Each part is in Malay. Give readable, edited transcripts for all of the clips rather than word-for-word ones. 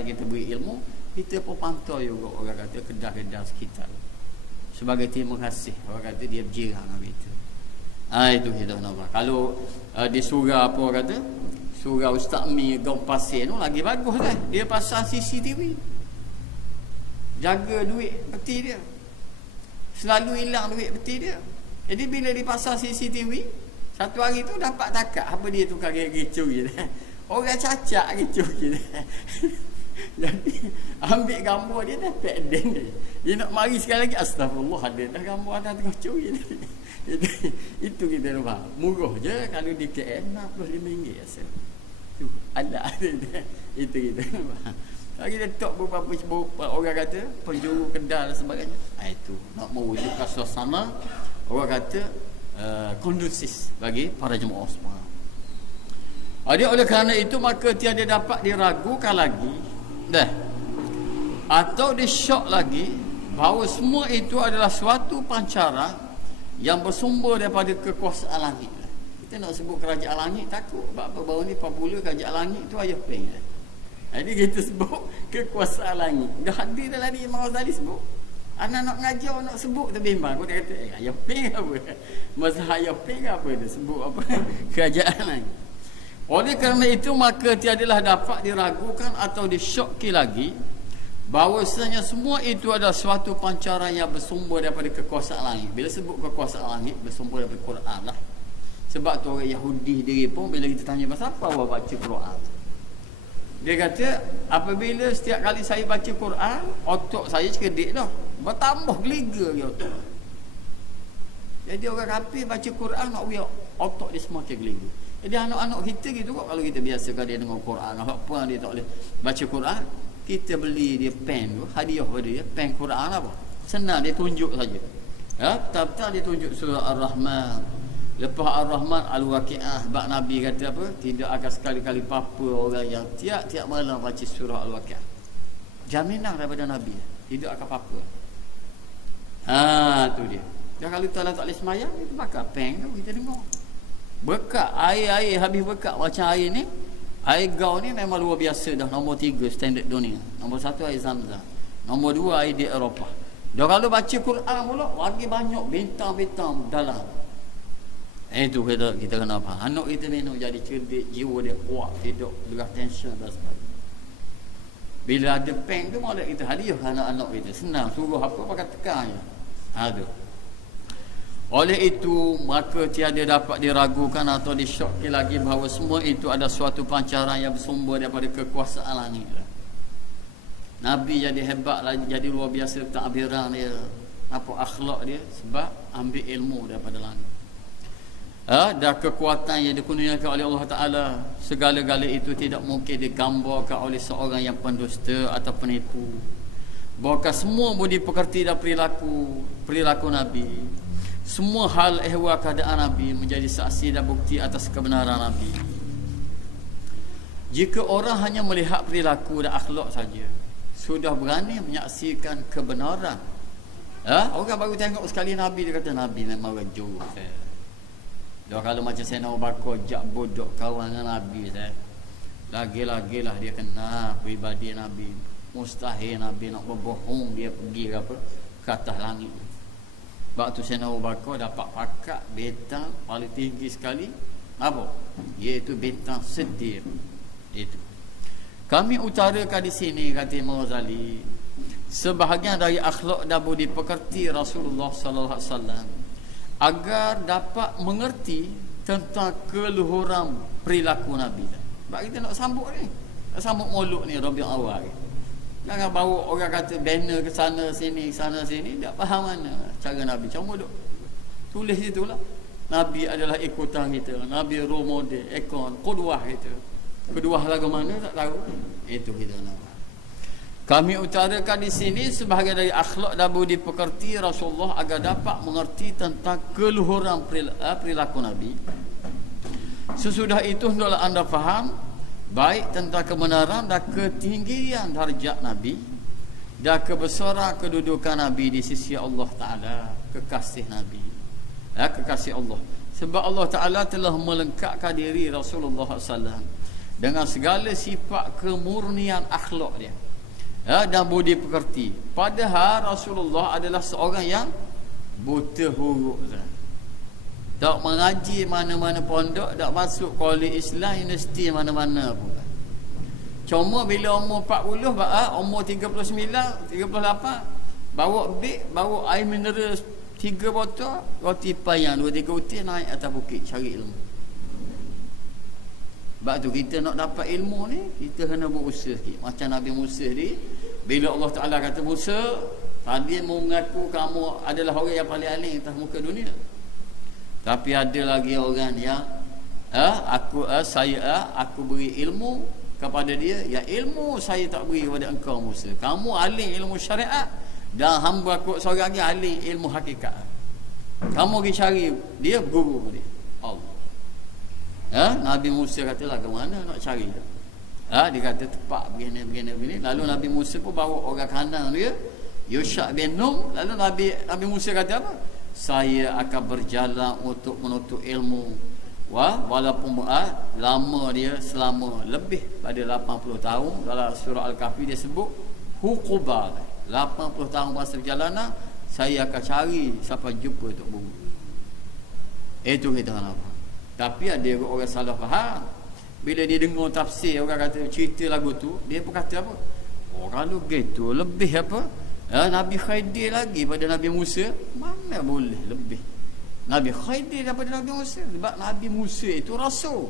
kita beri ilmu, kita pun pantau juga orang kata kedah-kedah sekitar. Sebagai terima kasih, orang kata dia berjirang gitu. Itu kita nak. Kalau di surau apa orang kata, surau Ustaz Mi Gong Pasir tu lagi bagus kan. Dia pasang CCTV. Jaga duit peti dia. Selalu hilang duit peti dia. Jadi bila dipasang CCTV, satu hari tu dapat takat apa dia tukar gecu je. Orang cacat gecu je. Jadi ambil gambar dia dah pekden dia. Dia nak mari sekali lagi, astagfirullah, ada dah gambar dah tengah curi ni. Jadi itu kita faham. Murah je kalau di KL RM65 asal. Tu ada itu kita faham. Kalau kita tok beberapa orang kata penjuru Kedah dan sebagainya. Itu nak mewujudkan suasana orang kata kondusif bagi para jemaah semua. Oleh kerana itu maka tiada dapat diragukan lagi atau disyok lagi bahawa semua itu adalah suatu pancaran yang bersumber daripada kekuasaan langit. Kita nak sebut kerajaan langit takut sebab baru ni popular kerajaan langit tu ayah peng. Jadi kita sebut kekuasaan langit. Dah hadir dalam ni Imam Ghazali sebut. Anak nak ngajar nak sebut tu bimbang. Aku kata ayah peng apa? Masa ayah peng apa dia sebut apa? Kerajaan langit. Oleh kerana itu maka tiadalah dapat diragukan atau disyoki lagi bahawasanya semua itu adalah suatu pancaran yang bersumber daripada kekuasaan langit. Bila sebut kekuasaan langit bersumber daripada Quran lah. Sebab tu orang Yahudi diri pun bila kita tanya pasal apa awak baca Quran, dia kata apabila setiap kali saya baca Quran, otak saya cerdik dah, bertambah geliga dia otak. Jadi orang kafir baca Quran nak biar otak dia semakin geliga. Jadi anak-anak kita gitu kok, kalau kita biasakan dia dengar Quran, apa dia tak boleh baca Quran, kita beli dia pen tu, hadiah pada dia, pen Quran apa? Senang dia tunjuk saja. Tak dia tunjuk surah Ar-Rahman. Lepas Ar-Rahman Al-Waqi'ah, bab Nabi kata apa? Tidak akan sekali-kali apa orang yang tiap-tiap malam baca surah Al-Waqi'ah. Jaminan daripada Nabi, tidak akan apa-apa. Tu dia. Dan kalau tak boleh semayang, itu bakal pen tu kita dengar. Bekat air habis bekat macam air ni, air gau ni memang luar biasa dah, nombor 3 standard dunia. Nombor 1 air Zam-Zam, nombor 2 air di Eropah. Dan kalau baca Quran pula lagi banyak bintang-bintang dalam. Itu kita kena faham. Anak kita minum jadi cerdik, jiwa dia kuat, tidak dengan tension dan sebagainya. Bila ada peng tu malah kita hadiah anak-anak kita, senang suruh apa pakai tekan je. Tu. Oleh itu maka tiada dapat diragukan atau disyoki lagi bahawa semua itu ada suatu pancaran yang bersumber daripada kekuasaan langit. Nabi jadi hebat lagi, jadi luar biasa takbiran dia, apa akhlak dia, sebab ambil ilmu daripada langit. Dan kekuatan yang dikurniakan oleh Allah Ta'ala, segala-gala itu tidak mungkin digambarkan oleh seorang yang pendusta atau penipu. Bahkan semua budi pekerti dan perilaku Nabi, semua hal ehwal keadaan Nabi menjadi saksi dan bukti atas kebenaran Nabi. Jika orang hanya melihat perilaku dan akhlak saja, sudah berani menyaksikan kebenaran. Orang baru tengok sekali Nabi, dia kata Nabi memang orang jurus. Dah kalau macam saya nak bakar jak bodoh kawan dengan Nabi saya. Lagi-lagi lah dia kenal peribadi Nabi. Mustahil Nabi nak berbohong dia pergi ke apa? Ke atas langit. Sebab tu Sayyidina Abu Bakar dapat pakat bintang paling tinggi sekali. Apa? Iaitu bintang Siddiq. Itu. Kami utarakan di sini, kata Imam Ghazali, sebahagian dari akhlak dan budi pekerti Rasulullah sallallahu alaihi wasallam agar dapat mengerti tentang keluhuran perilaku Nabi. Sebab kita nak sambut ni. Nak sambut Maulud ni Rabiul Awal. Jangan bawa orang kata banner ke sana sini tak faham mana cara Nabi. Cuma duk tulis itulah. Nabi adalah ikutan kita, Nabi role model, ikon, qudwah kita. Kedua lagu mana tak tahu. Itu kita nak. Kami utarakan di sini sebahagian dari akhlak dan budi pekerti Rasulullah agar dapat mengerti tentang keluhuran perilaku Nabi. Sesudah itu hendaklah anda faham baik tentang kebenaran dan ketinggian darjat Nabi dan kebesaran kedudukan Nabi di sisi Allah Ta'ala, kekasih Nabi, kekasih Allah. Sebab Allah Ta'ala telah melengkapkan diri Rasulullah SAW dengan segala sifat kemurnian akhlak dia, dan budi pekerti. Padahal Rasulullah adalah seorang yang buta huruf, tak mengaji mana-mana pondok, tak masuk kolej Islam, universiti mana-mana pun. Cuma bila umur 40, umur 39, 38, bawa beg, bawa air mineral 3 botol, roti payang 2-3 utir, naik atas bukit cari ilmu. Sebab tu kita nak dapat ilmu ni, kita kena berusaha sikit. Macam Nabi Musa ni, bila Allah Ta'ala kata, Musa, tadi mau mengaku kamu adalah orang yang paling alim atas muka dunia. Tapi ada lagi orang yang aku beri ilmu kepada dia, ya ilmu saya tak beri kepada engkau Musa. Kamu alim ilmu syariat, dan hamba aku seorang lagi alim ilmu hakikat. Kamu pergi cari dia, guru dia Allah. Nabi Musa katalah, ke mana nak cari dia? Dia kata tepat begini. Lalu Nabi Musa pun bawa orang kanan dia, Yusha bin Nun. Lalu Nabi Musa kata apa? Saya akan berjalan untuk menuntut ilmu, walaupun lama dia selama lebih pada 80 tahun. Dalam surah Al-Kahfi dia sebut huquba, 80 tahun masa perjalanan, saya akan cari sampai jumpa Tok Guru. Itu kita apa? Tapi ada orang salah faham. Bila dia dengar tafsir, orang kata cerita lagu tu, dia pun kata apa? Kalau gitu lebih apa? Nabi Khidir lagi pada Nabi Musa. Mana boleh lebih Nabi Khidir daripada Nabi Musa? Sebab Nabi Musa itu rasul,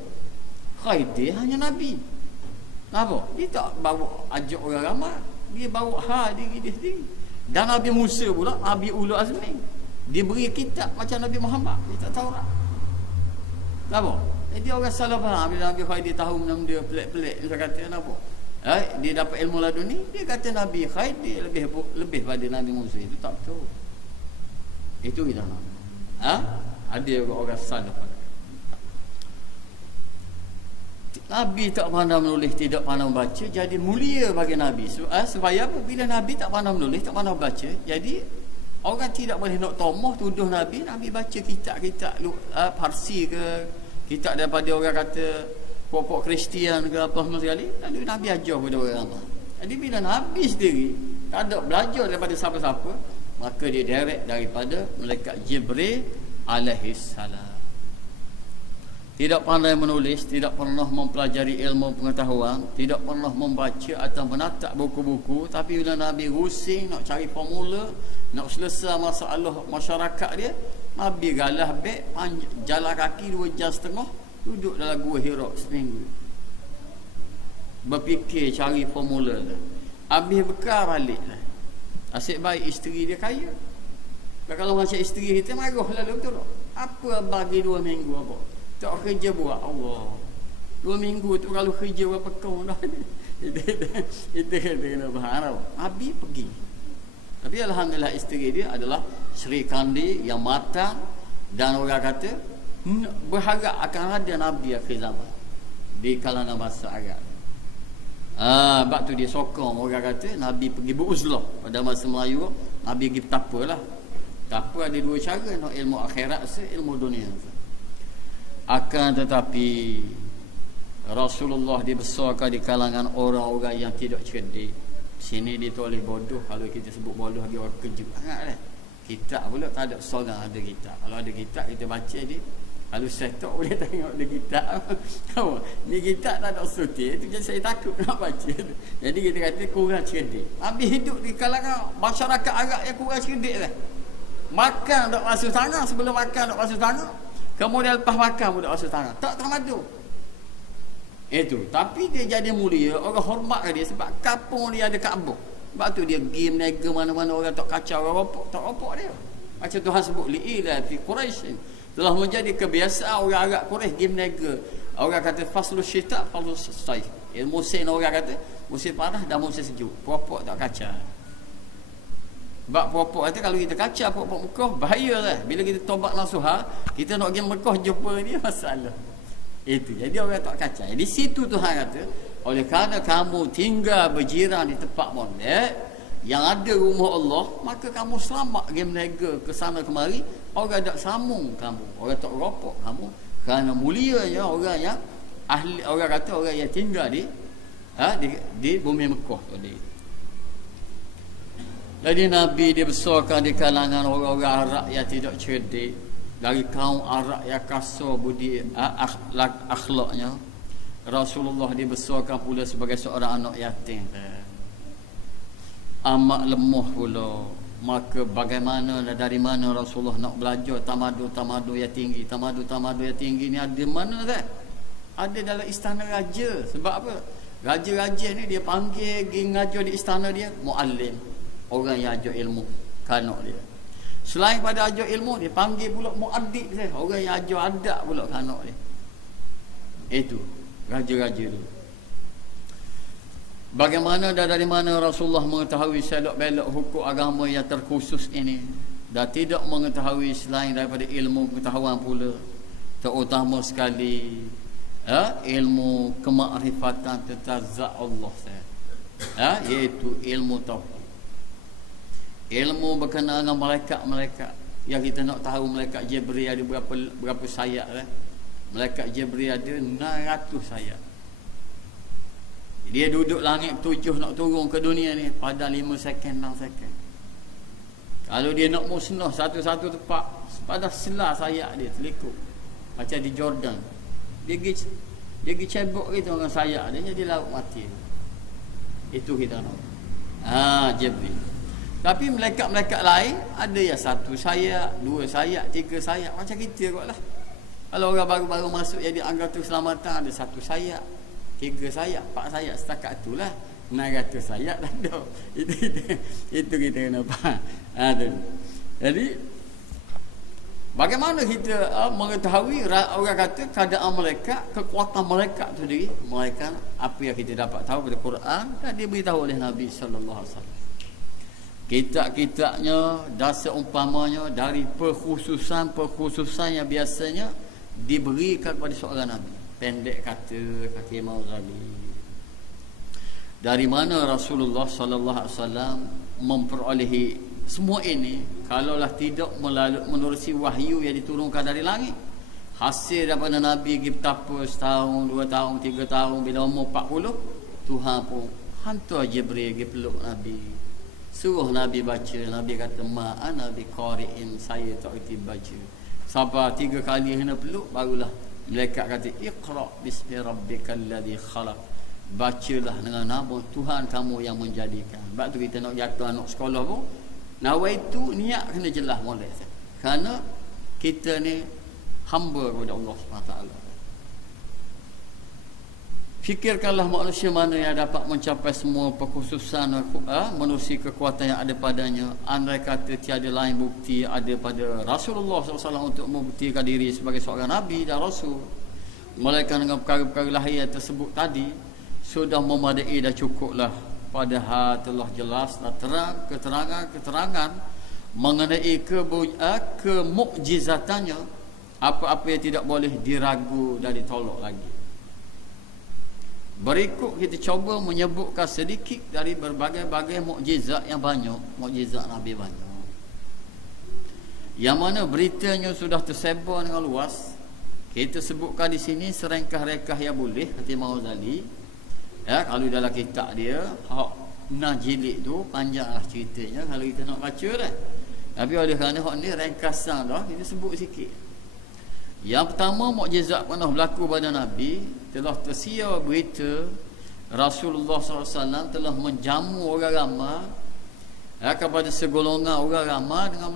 Khidir hanya Nabi. Kenapa? Dia tak bawa ajak orang ramai, dia bawa diri dia sendiri. Dan Nabi Musa pula Nabi Ulul Azmi, dia beri kitab macam Nabi Muhammad, dia tak tahu tak. Kenapa? Jadi orang salah faham bila Nabi Khidir tahu benda pelik-pelik. Dia kata kenapa? Dia dapat ilmu laduni, dia kata Nabi Khidir lebih pada Nabi Musa. Itu tak betul. Itu kita nak. Ada orang salah faham. Nabi tak pandai menulis, tidak pandai membaca, jadi mulia bagi Nabi. Supaya apa? Bila Nabi tak pandai menulis, tak pandai membaca, jadi orang tidak boleh nak tomoh tuduh Nabi baca kitab-kitab Parsi ke, kitab daripada orang kata pokok Kristian ke apa semua sekali. Lalu Nabi ajar kepada orang ramai. Jadi bila Nabi sendiri tak ada belajar daripada siapa-siapa, maka dia direct daripada malaikat Jibril alaihi salam. Tidak pandai menulis, tidak pernah mempelajari ilmu pengetahuan, tidak pernah membaca atau menatap buku-buku. Tapi bila Nabi rusing nak cari formula, nak selesai masalah masyarakat dia, Nabi galah beg, jalan kaki 2 jam setengah, duduk dalam gua Hira seminggu, berfikir cari formula tu. Habis bekal balik lah. Asyik baik isteri dia kaya. Kalau macam isteri kita marah lalu betul tak? Apa bagi 2 minggu apa? Tak kerja buat Allah. 2 minggu tu kalau kerja berapa kau dah. Itu kena berharap. Nabi pergi. Tapi alhamdulillah isteri dia adalah Sri Kandi yang matang, dan orang kata berharap akan ada Nabi akhir zaman di kalangan masa Arab. Sebab tu dia sokong, orang kata Nabi pergi beruzlah pada masa Melayu. Nabi pergi petapa lah. Petapa ada 2 cara, nak ilmu akhirat ilmu dunia. Akan tetapi Rasulullah dibesarkan di kalangan orang-orang yang tidak cerdik. Sini ditulis bodoh. Kalau kita sebut bodoh lagi orang kejut sangat. Kitab pula tak ada seorang ada kitab. Kalau ada kitab kita baca dia. Kalau saya tak boleh tengok ada kitab. Ni kitab tak ada suti. Itu jadi saya takut nak baca. Jadi kita kata kurang cerdik. Habis hidup di kalangan masyarakat Arab yang kurang cerdik lah. Makan tak basuh tangan, sebelum makan tak basuh tangan. Kemudian lepas makan pun tak basuh tangan. Tak tamadun. Itu. Tapi dia jadi mulia, orang hormat dia sebab kampung dia ada Kaabah. Sebab tu dia pergi meniaga mana-mana, orang tak kacau, orang ropok, tak ropok dia. Macam Tuhan sebut li'ila fi Quraisy, telah menjadi kebiasaan orang Arab Quraisy pergi meniaga. Orang kata faslu syita, faslu sayf. Musim orang kata musim panas dan musim sejuk. Ropok tak kacau. Sebab popok kata kalau kita kacau popok Mekah bahaya lah. Bila kita tobat nasuha, kita nak pergi Mekah jumpa dia masalah. Itu. Jadi orang tak kacau. Di situ Tuhan kata, oleh kerana kamu tinggal berjiran di tempat molek yang ada rumah Allah, maka kamu selamat pergi meniaga ke sana kemari. Orang tak sambung kamu, orang tak ropok kamu, kerana mulianya orang yang ahli, orang kata orang yang tinggal di bumi Mekah tadi. Jadi Nabi dia besarkan di kalangan orang-orang Arab yang tidak cerdik, dari kaum Arab yang kasar budi akhlaknya. Rasulullah dibesarkan pula sebagai seorang anak yatim, amat lemah pula. Maka bagaimana dan dari mana Rasulullah nak belajar tamadu yang tinggi? Tamadu yang tinggi ni ada mana tak? Ada dalam istana raja. Sebab apa? Raja-raja ni dia panggil pergi ngajar di istana dia muallim, orang yang ajar ilmu kanak dia. Selain pada ajar ilmu, dia panggil pula muaddib dia, orang yang ajar adab pula kanak dia. Itu raja-raja tu. Bagaimana dan dari mana Rasulullah mengetahui selok-belok hukum agama yang terkhusus ini, dan tidak mengetahui selain daripada ilmu pengetahuan pula, terutama sekali ilmu kemakrifatan tentang zat Allah, iaitu ilmu tauhid, ilmu berkenaan dengan malaikat-malaikat. Yang kita nak tahu malaikat Jibril ada berapa sayap. Malaikat Jibril ada 900 sayap. Dia duduk langit 7 nak turun ke dunia ni pada 5 second 6 second. Kalau dia nak musnah satu-satu tempat, pada selah sayap dia terlikuk. Macam di Jordan, dia pergi cebok gitu dengan sayap dia, jadi laut mati. Itu kita nak. Jibril. Tapi malaikat-malaikat lain ada yang 1 sayap, 2 sayap, 3 sayap, macam kita kot lah. Kalau orang baru-baru masuk jadi anggota keselamatan, ada 1 sayap, 3 sayap, 4 sayap, setakat itulah. 900 sayap dah ada. Itu kita kena faham. Jadi bagaimana kita mengetahui orang kata keadaan malaikat, kekuatan malaikat tu sendiri? Malaikat apa yang kita dapat tahu pada Quran dan diberitahu oleh Nabi sallallahu alaihi wasallam. Kitab-kitabnya dan seumpamanya dari perkhususan yang biasanya diberikan kepada seorang Nabi. Pendek kata Imam Ghazali. Dari mana Rasulullah sallallahu alaihi wasallam memperolehi semua ini? Kalaulah tidak menerusi wahyu yang diturunkan dari langit, hasil daripada Nabi pergi betapa setahun, 2 tahun, 3 tahun, bila umur 40, Tuhan pun hantar Jibril pergi peluk Nabi, suruh Nabi baca. Nabi kata ma'ana bi qari'in, saya tak erti baca. Sampai 3 kali kena peluk, barulah malaikat kata iqra bismi rabbikal ladzi khalaq, bacalah dengan nama Tuhan kamu yang menjadikan. Sebab tu kita nak jatuh anak sekolah pun nawaitu, niat kena jelas molek. Kerana kita ni hamba kepada Allah SWT. Fikirkanlah manusia mana yang dapat mencapai semua perkhususan menerusi kekuatan yang ada padanya. Andai kata tiada lain bukti ada pada Rasulullah SAW untuk membuktikan diri sebagai seorang Nabi dan Rasul, melainkan dengan perkara-perkara lahir tersebut tadi, sudah memadai dan cukuplah. Padahal telah jelas dan terang keterangan mengenai kemukjizatannya, apa-apa yang tidak boleh diragu dan ditolak lagi. Berikut kita cuba menyebutkan sedikit dari berbagai-bagai mukjizat yang banyak, mukjizat Nabi banyak, yang mana beritanya sudah tersebar dengan luas. Kita sebutkan di sini serengkah-rengkah yang boleh, kata Imam Ghazali. Kalau dalam kitab dia hak 6 jilid tu panjanglah ceritanya kalau kita nak baca dah. Tapi oleh kerana hak ni ringkasan dah, kita sebut sikit. Yang pertama, mukjizat pernah berlaku pada Nabi, telah tersiar berita Rasulullah SAW telah menjamu orang ramai kepada segolongan orang ramai dengan